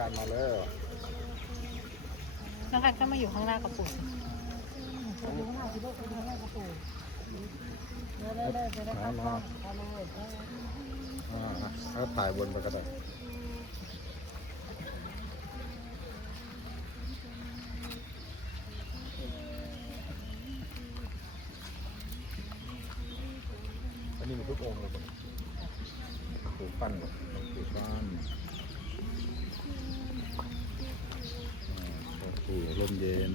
การมาแล้วน้องกันก็มาอยู่ข้างหน้ากับปู่มามาอ่าแล้วถ่ายบนไปก็ได้อันนี้มีทุกองค์เลยปูปั้นหมดปูปั้น อ่าปูร่มเย็น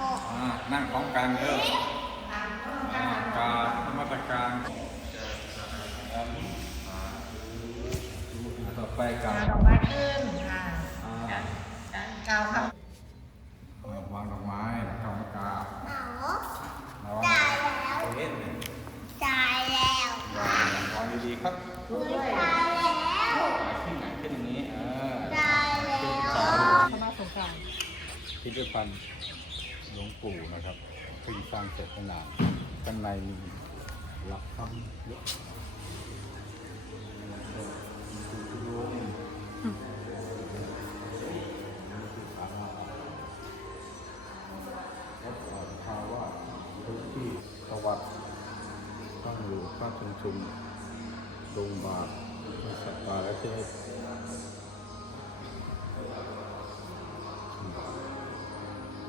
อ่าอ่านั่งพร้อมกันเด้ออ่าการนมาตรการอ่าต่อไป การดอกไม้ขึ้นค่ะอ่าเก้าครับเอ่อวางดอกไม้แล้วก็มากราบหนาวแล้วจ่ายแล้วเล่นเนี่จ่ายแล้ววางวางดีๆครับจ่ายแล้วขึ้นไหนขึ้นอย่างนี้เออจ่ายแล้วพระบาทสงกรานต์พิพิธภัณฑ์หลวงปู่นะครับเพิ่งสร้างเสร็จไม่นานข้างในมีหลักธรรมเยอะ ชุมชุมดงบาทสัตว์ป่าและเทศ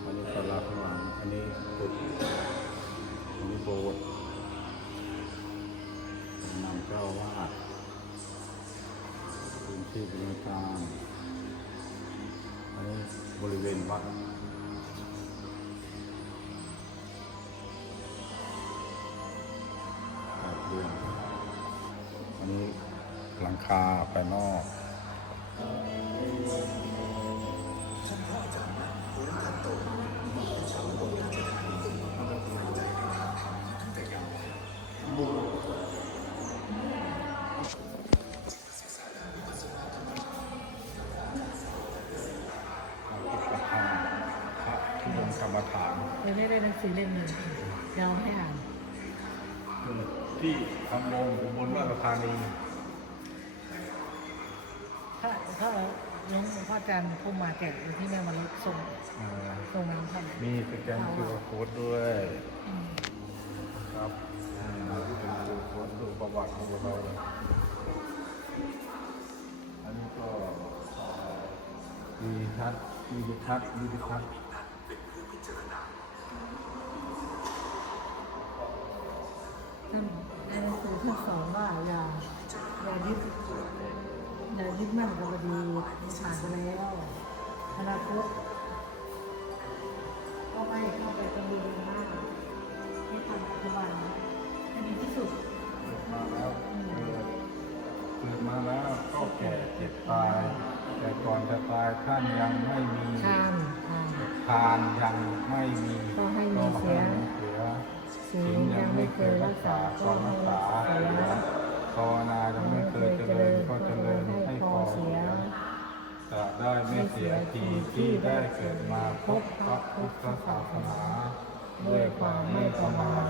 อันนี้ตลาดข้างหลังอันนี้ตึกอันนี้โบสถ์นำเจ้าอาวาดพื้นที่บริการอันนี้บริเวณวัด คาภายนอกเอาที่ประธานพระที่ลงกรรมฐานเดี๋ยวได้ได้หนังสือเล่มหนึ่งเราให้อ่านที่คำมงอุบลราชธานี ถ้าถ้าหลวงพ่ออาจารย์พุ่มมาแจกอยู่ที่แม่มาลดส่งเอ่อส่งน้ำท่านมีสแกนคิวโค้ดด้วยอืมครับอืมเป็นคิวโค้ดดูประวัติของเราเลยอันนี้ก็มีทัศน์มีดิทัศน์มีดิทัศน์ท่านในหนังสือท่านสอน มั่นกับอดีตมันผ่านไปแล้วอนาคตก็ไม่เข้าไปกังวลมากให้ทำปัจจุบันให้ดีที่สุดเกิดมาแล้วเออเกิดมาแล้วก็แก่เจ็บตาย แต่ก่อนจะตายท่านยังไม่มีทานทานยังไม่มีก็ให้มีเสียเสียศีลยังไม่เคยรักษาก็รักษาเสียภาวนายังไม่เคยเจริญก็เจริญ เสียจะได้ไม่เสียทีที่ได้เกิดมาพบพระพุทธศาสนาด้วยความไม่ประมาท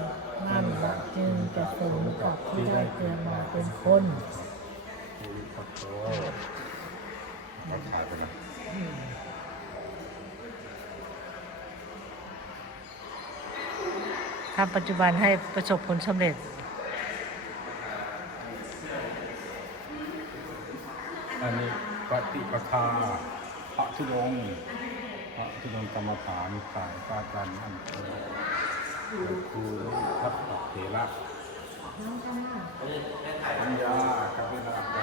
นั่นแหละจึงจะสมกับที่ได้เกิดมาเป็นคนภูริปัตโตเราถ่ายไปนะทำปัจจุบันให้ประสบผลสำเร็จ นอันนี้ปฏิปทาพระธุดงค์พระธุดงค์กรรมฐานสายพระอาจารย์นั่นคือคือทัพเถระน้องกันน่ะปัญญากับเวลา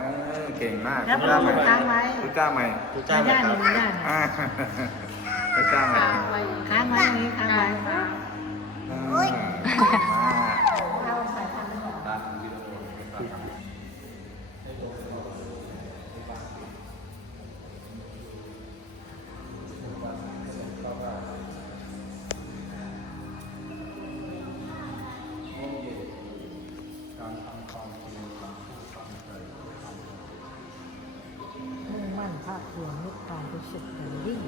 เออเก่งมากแล้วทุจ้าใหม่มันค้างไว้ทุจ้าใหม่ทุจ้าใหม่ครับไม่ได้อ่าทุจ้าใหม่ค้างไว้อย่างนี้ค้างไว้อุ้ยเอาสายพันธุ์นั้นออกด้านวิโรจน์เป็นประการการทำ มั่นภาคเพียรนิพพานเป็นสุดอย่างยิ่ง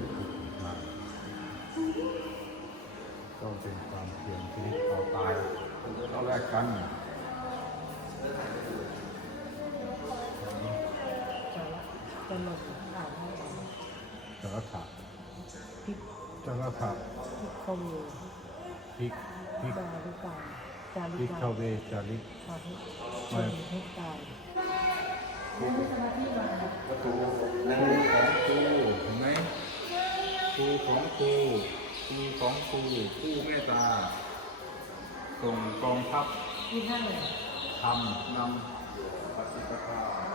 ก็เป็นความเพียรที่เอาตายเอาแรกกันจะละจะหลบอ่านให้จระถะพิษจระถะพิษโควิดพิกพิกจาริกาจาริพิกกาขเวจาริกพาทิชนพิกาย ประตูครูของครูเห็นไหมครูของครูครูของครูผู้เมตตาส่งกองทัพทำนำปฏิปทา